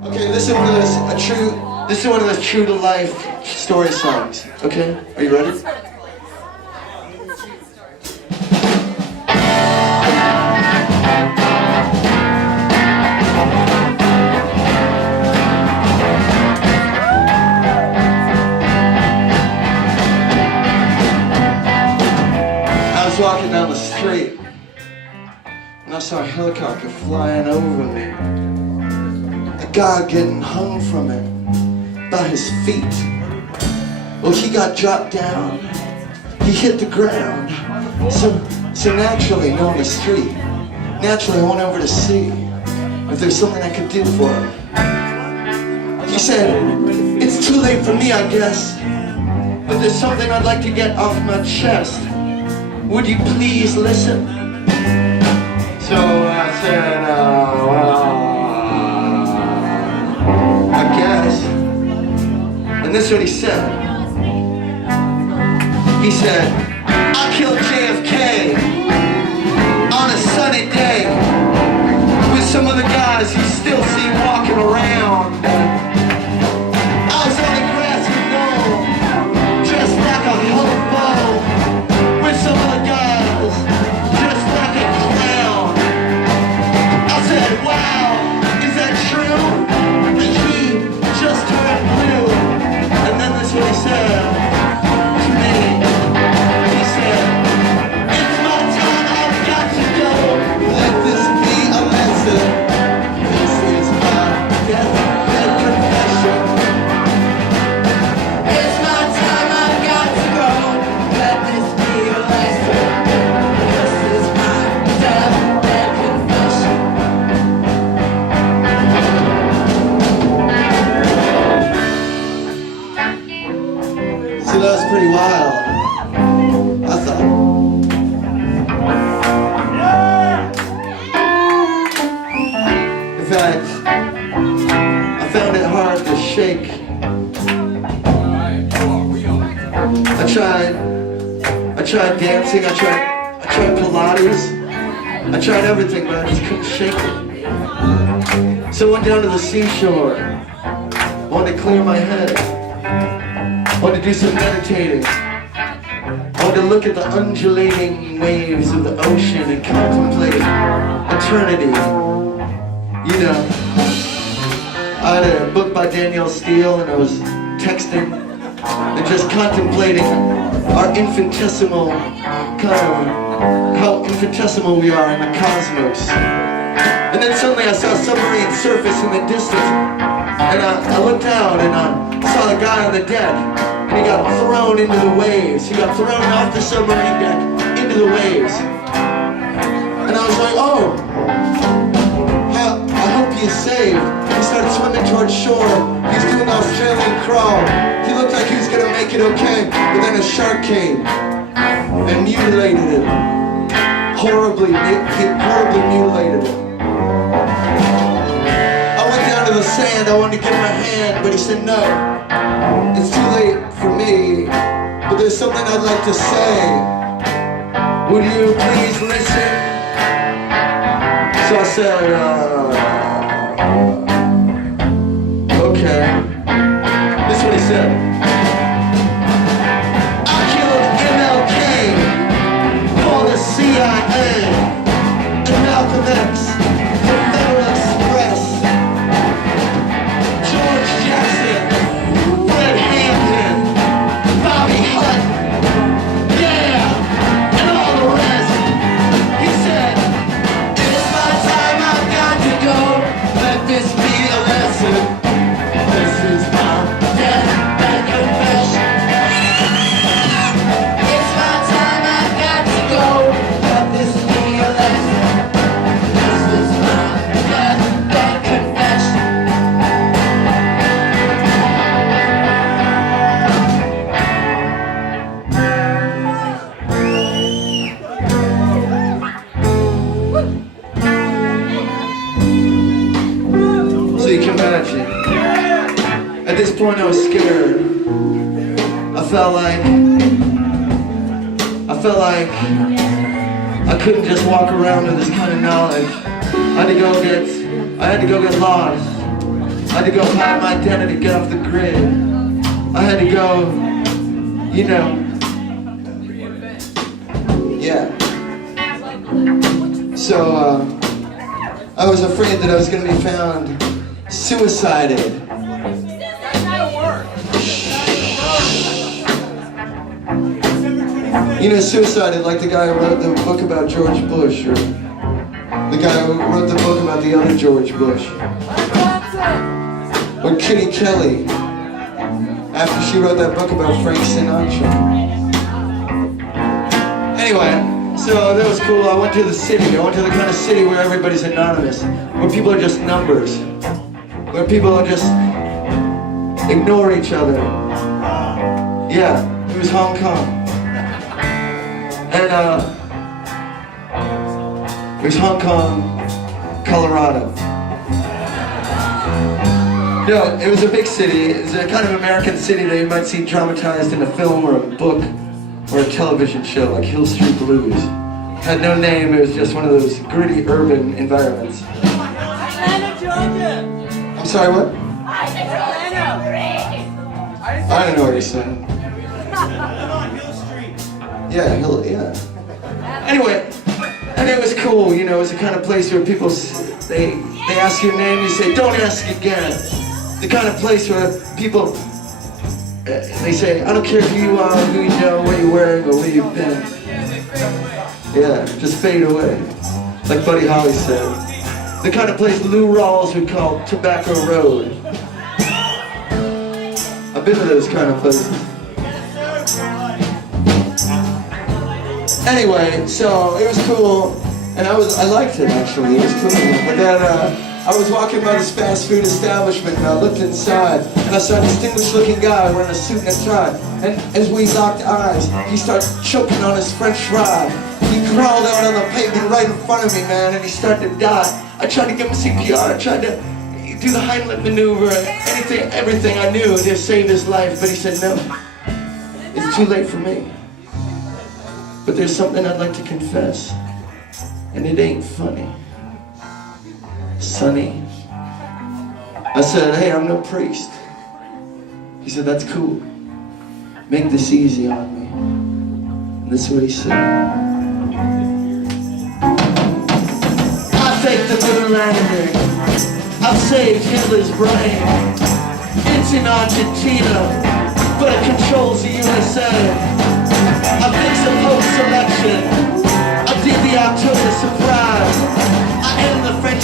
Okay, this is one of those true to life story songs. Okay, are you ready? I was walking down the street and I saw a helicopter flying over me. A guy getting hung from it by his feet. Well, he got dropped down. He hit the ground. So naturally, on the street, naturally I went over to see if there's something I could do for him. He said, "It's too late for me, I guess, but there's something I'd like to get off my chest. Would you please listen?" So I said, I guess. And this is what he said. He said, "I killed JFK on a sunny day with some of the guys you still see walking around. I was on the grassy knoll, dressed like a hobo, with some of the guys dressed like a clown." I said, "Wow, is that true?" And he just turned blue. And then this is what he said to me. He said, "It's my time, I've got to go. Let this be a lesson. This is my deathbed confession. It's my time, I've got to go. Let this be a lesson. This is my deathbed confession." So that was pretty wild, I thought. In fact, I found it hard to shake. I tried dancing, I tried Pilates, I tried everything, but I just couldn't shake it. So I went down to the seashore, wanted to clear my head. I wanted to do some meditating. I wanted to look at the undulating waves of the ocean and contemplate eternity. You know, I had a book by Danielle Steele and I was texting and just contemplating our infinitesimal, kind of how infinitesimal we are in the cosmos. And then suddenly I saw a submarine surface in the distance, and I looked out and I saw the guy on the deck, and he got thrown into the waves. He got thrown off the submarine deck into the waves. And I was like, "Oh, I hope he's saved." He started swimming towards shore. He's doing the Australian crawl. He looked like he was gonna make it okay, but then a shark came and mutilated him. Horribly mutilated him. I went down to the sand, I wanted to give him a hand, but he said, "No, it's too late for me, but there's something I'd like to say. Would you please listen?" So I said, okay. This is what he said. "I killed MLK for the CIA and Malcolm X for Federal Express, George Jackson, Fred Hampton, Bobby Hunt, yeah, and all the rest." He said, "It's my time, I've got to go. Let this be a lesson. This is my deathbed confession. It's my time, I've got to go. Let this be a lesson. This is my deathbed confession." So you can imagine, at this point I was scared. I felt like I couldn't just walk around with this kind of knowledge. I had to go get lost. I had to go hide my identity, get off the grid. I had to go, you know, yeah. So, I was afraid that I was going to be found suicided. You know, suicided, like the guy who wrote the book about George Bush, or the guy who wrote the book about the other George Bush. Or Kitty Kelly, after she wrote that book about Frank Sinatra. Anyway, so that was cool. I went to the city. I went to the kind of city where everybody's anonymous, where people are just numbers, where people are just ignore each other. Yeah, it was Hong Kong. And it was Hong Kong, Colorado. No, it was a big city. It was a kind of American city that you might see dramatized in a film or a book or a television show like Hill Street Blues. It had no name, it was just one of those gritty urban environments. Atlanta, Georgia! I'm sorry, what? Atlanta! I don't know what you're saying. Yeah, yeah. Anyway, and it was cool, you know, it was the kind of place where people, they ask your name, you say, don't ask again. The kind of place where people, they say, I don't care who you are, who you know, what you're wearing, or where you've been. Yeah, just fade away. Like Buddy Holly said. The kind of place Lou Rawls would call Tobacco Road. I've been to those kind of places. Anyway, so it was cool, and I liked it actually, it was cool. But then I was walking by this fast food establishment and I looked inside and I saw a distinguished looking guy wearing a suit and a tie. And as we locked eyes, he started choking on his French fry. He crawled out on the pavement right in front of me, man, and he started to die. I tried to give him CPR, I tried to do the Heimlich maneuver, everything I knew to save his life, but he said no. It's too late for me. But there's something I'd like to confess, and it ain't funny. Sonny. I said, hey, I'm no priest. He said, that's cool. Make this easy on me. And this is what he said. I faked the moon landing. I've saved Hitler's brain. It's in Argentina, but it controls the USA. I fixed the post-selection. I did the October surprise. I am the French